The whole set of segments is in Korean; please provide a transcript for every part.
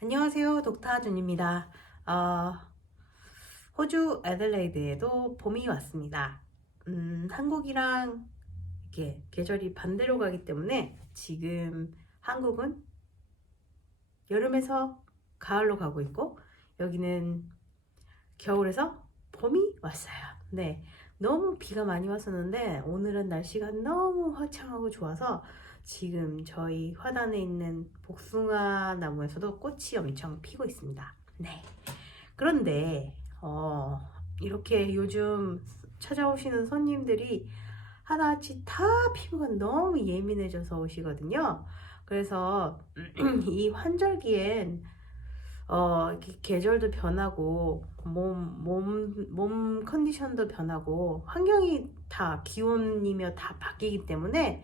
안녕하세요. 독타준입니다. 어, 호주 애들레이드에도 봄이 왔습니다. 음, 한국이랑 이렇게 계절이 반대로 가기 때문에 지금 한국은 여름에서 가을로 가고 있고 여기는 겨울에서 봄이 왔어요. 네. 너무 비가 많이 왔었는데 오늘은 날씨가 너무 화창하고 좋아서 지금 저희 화단에 있는 복숭아 나무에서도 꽃이 엄청 피고 있습니다. 네. 그런데 어, 이렇게 요즘 찾아오시는 손님들이 하나같이 다 피부가 너무 예민해져서 오시거든요. 그래서 이 환절기엔 어, 계절도 변하고 몸, 몸, 몸 컨디션도 변하고 환경이 다 기온이며 다 바뀌기 때문에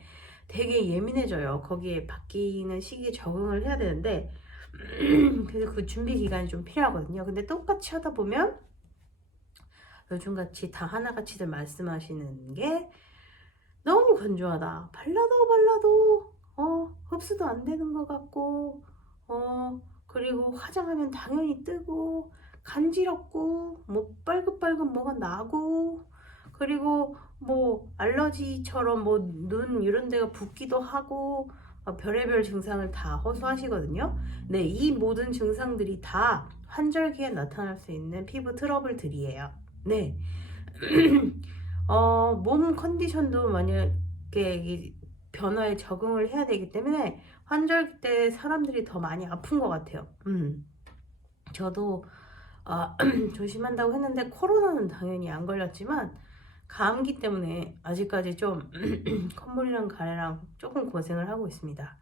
되게 예민해져요. 거기에 바뀌는 시기에 적응을 해야 되는데 그래서 그 준비 기간이 좀 필요하거든요. 근데 똑같이 하다 보면 요즘같이 다 하나같이들 말씀하시는 게 너무 건조하다. 발라도 발라도 어 흡수도 안 되는 것 같고 어 그리고 화장하면 당연히 뜨고 간지럽고 뭐 빨긋빨긋 뭐가 나고 그리고 뭐 알러지처럼 뭐 눈 이런 데가 붓기도 하고 어, 별의별 증상을 다 호소하시거든요. 네, 이 모든 증상들이 다 환절기에 나타날 수 있는 피부 트러블들이에요. 네. 어, 몸 컨디션도 만약에 이 변화에 적응을 해야 되기 때문에 환절기 때 사람들이 더 많이 아픈 것 같아요. 음. 저도 아, 조심한다고 했는데 코로나는 당연히 안 걸렸지만 감기 때문에 아직까지 좀 콧물이랑 가래랑 조금 고생을 하고 있습니다.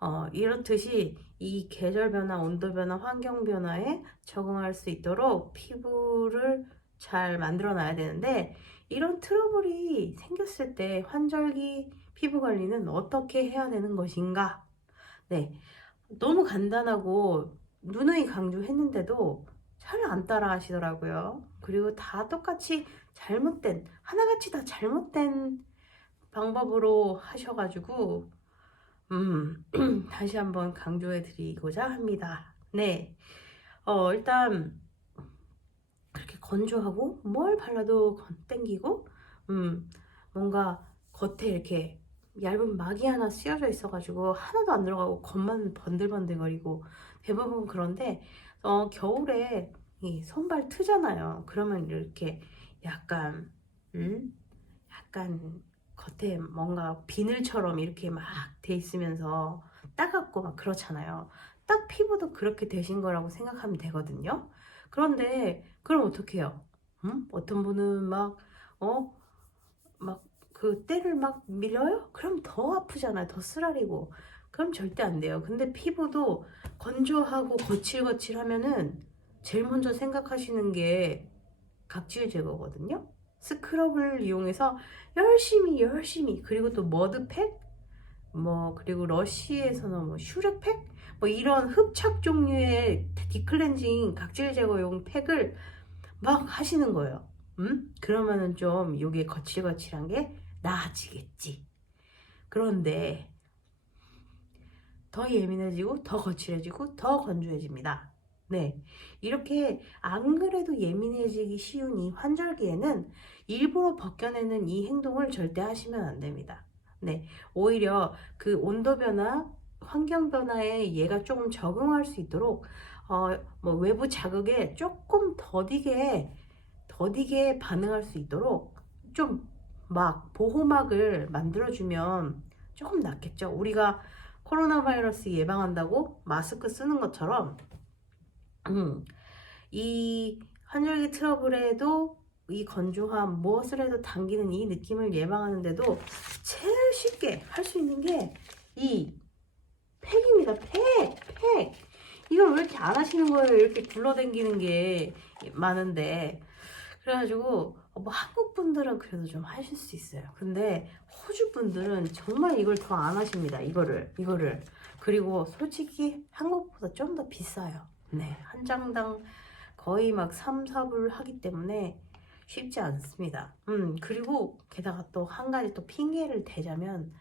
어, 이렇듯이 이 계절 변화, 온도 변화, 환경 변화에 적응할 수 있도록 피부를 잘 만들어 놔야 되는데 이런 트러블이 생겼을 때 환절기 피부 관리는 어떻게 해야 되는 것인가? 네. 너무 간단하고 누누이 강조했는데도 잘 안 따라 하시더라고요. 그리고 다 똑같이 잘못된, 하나같이 다 잘못된 방법으로 하셔가지고, 음, 다시 한번 강조해 드리고자 합니다. 네. 어, 일단, 그렇게 건조하고, 뭘 발라도 건- 땡기고, 음, 뭔가 겉에 이렇게 얇은 막이 하나 씌어져 있어가지고, 하나도 안 들어가고, 겉만 번들번들거리고, 대부분 그런데, 어, 겨울에 이 손발 트잖아요. 그러면 이렇게 약간, 음? 약간 겉에 뭔가 비늘처럼 이렇게 막 돼 있으면서 따갑고 막 그렇잖아요. 딱 피부도 그렇게 되신 거라고 생각하면 되거든요. 그런데, 그럼 어떡해요? 음? 어떤 분은 막, 어? 막 그 때를 막 밀어요? 그럼 더 아프잖아요. 더 쓰라리고. 그럼 절대 안 돼요. 근데 피부도 건조하고 거칠거칠하면은 제일 먼저 생각하시는 게 각질 제거거든요. 스크럽을 이용해서 열심히 열심히 그리고 또 머드팩 뭐 그리고 러쉬에서는 뭐 슈렉팩 뭐 이런 흡착 종류의 디클렌징 각질 제거용 팩을 막 하시는 거예요. 음? 그러면은 좀 요게 거칠거칠한 게 나아지겠지. 그런데 더 예민해지고 더 거칠해지고 더 건조해집니다. 네. 이렇게 안 그래도 예민해지기 쉬운 이 환절기에는 일부러 벗겨내는 이 행동을 절대 하시면 안 됩니다. 네. 오히려 그 온도 변화, 환경 변화에 얘가 조금 적응할 수 있도록 어, 뭐 외부 자극에 조금 더디게 더디게 반응할 수 있도록 좀 막 보호막을 만들어 주면 조금 낫겠죠. 우리가 코로나 바이러스 예방한다고 마스크 쓰는 것처럼 음, 이 환절기 트러블에도 이 건조함 무엇을 해도 당기는 이 느낌을 예방하는데도 제일 쉽게 할 수 있는 게 이 팩입니다. 팩, 팩. 이걸 왜 이렇게 안 하시는 거예요? 이렇게 굴러다니는 게 많은데. 그래가지고 뭐 한국 분들은 그래도 좀 하실 수 있어요. 근데 호주 분들은 정말 이걸 더 안 하십니다. 이거를, 이거를. 그리고 솔직히 한국보다 좀 더 비싸요. 네, 한 장당 거의 막 3, 4불 하기 때문에 쉽지 않습니다. 음, 그리고 게다가 또 한 가지 또 핑계를 대자면,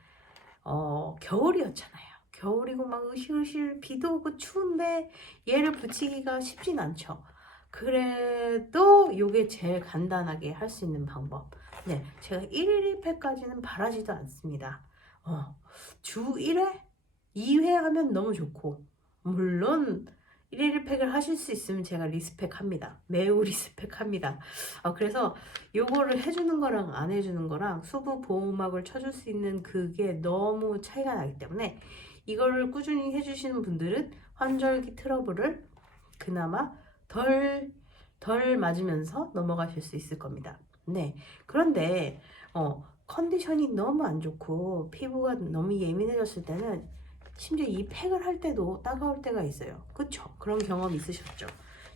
어, 겨울이었잖아요. 겨울이고 막 으실으실 비도 오고 추운데 얘를 붙이기가 쉽진 않죠. 그래도 이게 제일 간단하게 할 수 있는 방법. 네, 제가 1일 1팩까지는 바라지도 않습니다. 어, 주 1회, 2회 하면 너무 좋고, 물론 1일 1팩을 하실 수 있으면 제가 리스펙 합니다. 매우 리스펙 합니다. 어, 그래서 요거를 해주는 거랑 안 해주는 거랑 수부 보호막을 쳐줄 수 있는 그게 너무 차이가 나기 때문에 이거를 꾸준히 해주시는 분들은 환절기 트러블을 그나마 덜, 덜 맞으면서 넘어가실 수 있을 겁니다. 네. 그런데, 어, 컨디션이 너무 안 좋고 피부가 너무 예민해졌을 때는 심지어 이 팩을 할 때도 따가울 때가 있어요. 그쵸? 그런 경험 있으셨죠?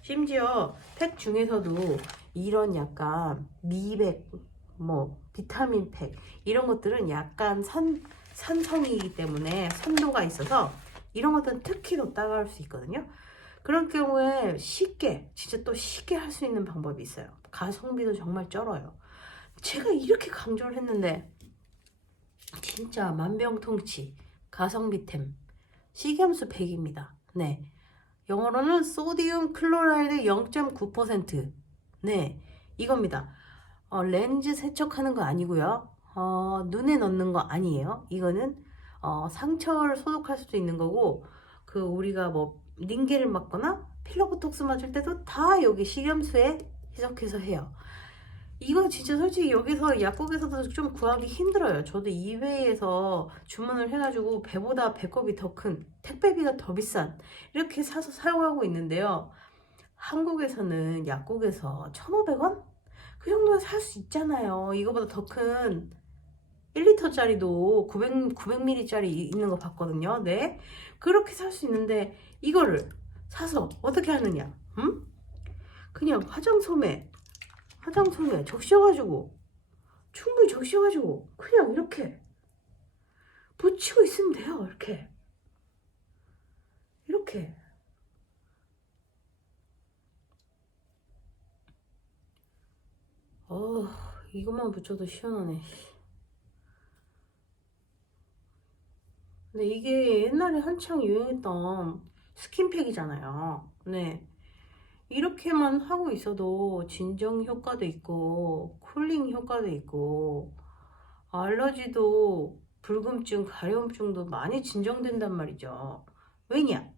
심지어 팩 중에서도 이런 약간 미백, 뭐, 비타민 팩, 이런 것들은 약간 산, 산성이기 때문에 산도가 있어서 이런 것들은 특히 더 따가울 수 있거든요. 그런 경우에 쉽게, 진짜 또 쉽게 할 수 있는 방법이 있어요. 가성비도 정말 쩔어요. 제가 이렇게 강조를 했는데, 진짜 만병통치, 가성비템, 식염수 100입니다. 네. 영어로는 소디움 클로라이드 0.9%. 네. 이겁니다. 어, 렌즈 세척하는 거 아니고요. 어, 눈에 넣는 거 아니에요. 이거는 어, 상처를 소독할 수도 있는 거고, 그 우리가 뭐 링겔을 맞거나 필러보톡스 맞을 때도 다 여기 식염수에 희석해서 해요. 이거 진짜 솔직히 여기서 약국에서도 좀 구하기 힘들어요. 저도 이베이에서 주문을 해가지고 배보다 배꼽이 더 큰 택배비가 더 비싼 이렇게 사서 사용하고 있는데요. 한국에서는 약국에서 1,500원? 그 정도에 살수 있잖아요. 이거보다 더 큰 1리터짜리도 900, 900ml짜리 있는 거 봤거든요. 네. 그렇게 살 수 있는데 이거를 사서 어떻게 하느냐? 음? 그냥 화장솜에 화장솜에 적셔가지고 충분히 적셔가지고 그냥 이렇게 붙이고 있으면 돼요. 이렇게 이렇게 어 이것만 붙여도 시원하네. 근데 이게 옛날에 한창 유행했던 스킨팩이잖아요. 네. 이렇게만 하고 있어도 진정 효과도 있고, 쿨링 효과도 있고, 알러지도, 불금증, 가려움증도 많이 진정된단 말이죠. 왜냐?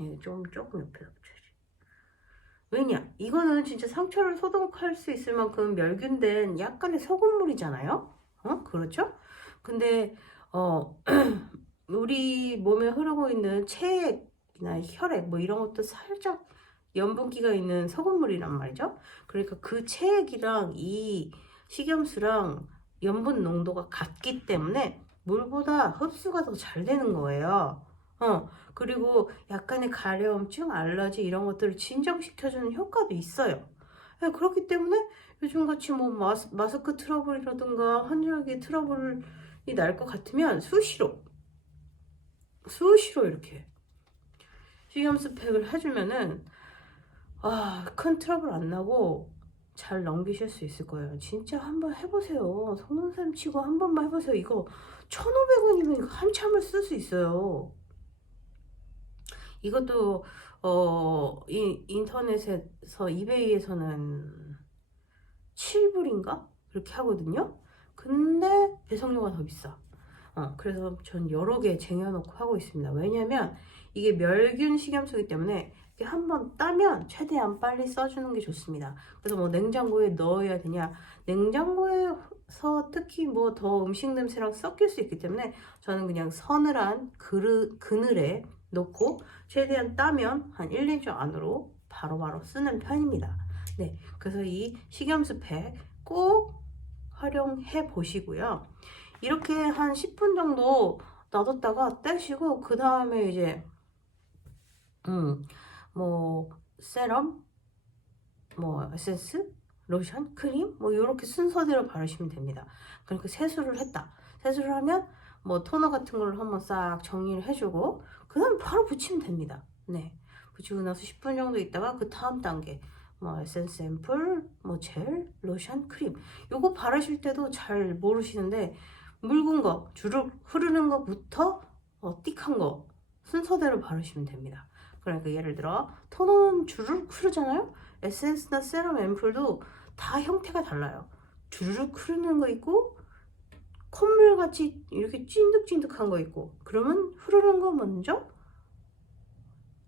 예, 좀, 조금 옆에서 붙여야지. 왜냐? 이거는 진짜 상처를 소독할 수 있을 만큼 멸균된 약간의 소금물이잖아요? 어? 그렇죠? 근데, 어, 우리 몸에 흐르고 있는 체액이나 혈액, 뭐 이런 것도 살짝 염분기가 있는 소금물이란 말이죠. 그러니까 그 체액이랑 이 식염수랑 염분 농도가 같기 때문에 물보다 흡수가 더 잘 되는 거예요. 어, 그리고 약간의 가려움증, 알러지 이런 것들을 진정시켜주는 효과도 있어요. 예, 그렇기 때문에 요즘같이 뭐 마스, 마스크 트러블이라든가 환절기 트러블이 날 것 같으면 수시로 수시로 이렇게 식염수 팩을 해주면은 아, 큰 트러블 안 나고 잘 넘기실 수 있을 거예요. 진짜 한번 해보세요. 속눈썹 치고 한 번만 해보세요. 이거 1,500원이면 이거 한참을 쓸 수 있어요. 이것도 어, 이, 인터넷에서 이베이에서는 7불인가? 그렇게 하거든요. 근데 배송료가 더 비싸. 어, 그래서 전 여러 개 쟁여놓고 하고 있습니다. 왜냐면 이게 멸균 식염수기 때문에 한번 따면 최대한 빨리 써주는 게 좋습니다. 그래서 뭐 냉장고에 넣어야 되냐? 냉장고에서 특히 뭐 더 음식 냄새랑 섞일 수 있기 때문에 저는 그냥 서늘한 그릇, 그늘에 놓고 최대한 따면 한 1, 2주 안으로 바로 바로 쓰는 편입니다. 네, 그래서 이 식염수 팩 꼭 활용해 보시고요. 이렇게 한 10분 정도 놔뒀다가 떼시고 그 다음에 이제 음, 뭐 세럼, 뭐 에센스, 로션, 크림 뭐 이렇게 순서대로 바르시면 됩니다. 그러니까 세수를 했다. 세수를 하면 뭐 토너 같은 걸로 한번 싹 정리를 해주고 그 다음에 바로 붙이면 됩니다. 네, 붙이고 나서 10분 정도 있다가 그 다음 단계 뭐 에센스 앰플, 뭐 젤, 로션, 크림 요거 바르실 때도 잘 모르시는데 묽은 거, 주룩 흐르는 거부터 어, 띡한 거 순서대로 바르시면 됩니다. 그러니까 예를 들어 톤은 주르륵 흐르잖아요. 에센스나 세럼 앰플도 다 형태가 달라요. 주르륵 흐르는 거 있고 콧물 같이 이렇게 찐득찐득한 거 있고 그러면 흐르는 거 먼저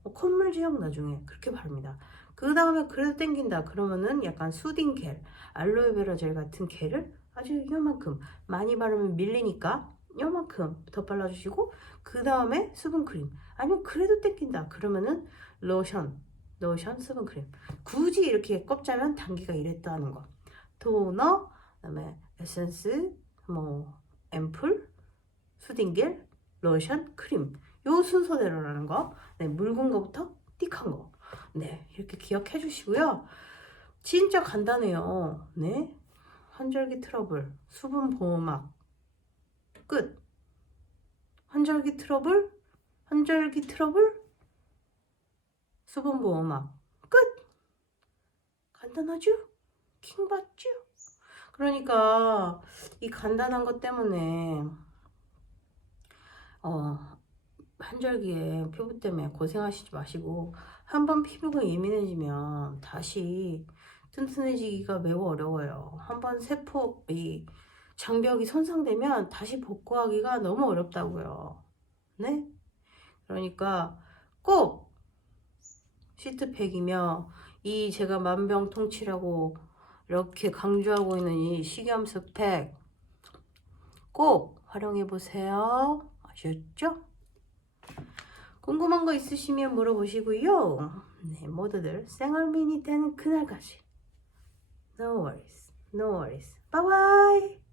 어, 콧물 지역 나중에 그렇게 바릅니다. 그 다음에 그래도 땡긴다 그러면은 약간 수딩 겔 알로에베라 젤 같은 겔을 아주 요만큼 많이 바르면 밀리니까 요만큼 더 발라주시고 그 다음에 수분크림. 아니면 그래도 땡긴다. 그러면은 로션 로션 수분크림. 굳이 이렇게 꼽자면 단계가 이랬다는 거. 토너 그다음에 에센스 뭐 앰플 수딩겔 로션 크림. 요 순서대로라는 거. 네, 묽은 거부터 띡한 거. 네, 이렇게 기억해 주시고요. 진짜 간단해요. 네. 환절기 트러블, 수분 보호막, 끝. 환절기 트러블, 환절기 트러블, 수분 보호막, 끝. 간단하죠? 킹 받죠? 그러니까 이 간단한 것 때문에 어 한절기에 피부 때문에 고생하시지 마시고 한번 피부가 예민해지면 다시 튼튼해지기가 매우 어려워요. 한번 세포 이 장벽이 손상되면 다시 복구하기가 너무 어렵다고요. 네? 그러니까 꼭 시트팩이며 이 제가 만병통치라고 이렇게 강조하고 있는 이 식염수 팩 꼭 활용해 보세요. 아셨죠? 궁금한 거 있으시면 물어보시고요. 네, 모두들 생얼민이 되는 그날까지. No worries, no worries. Bye bye.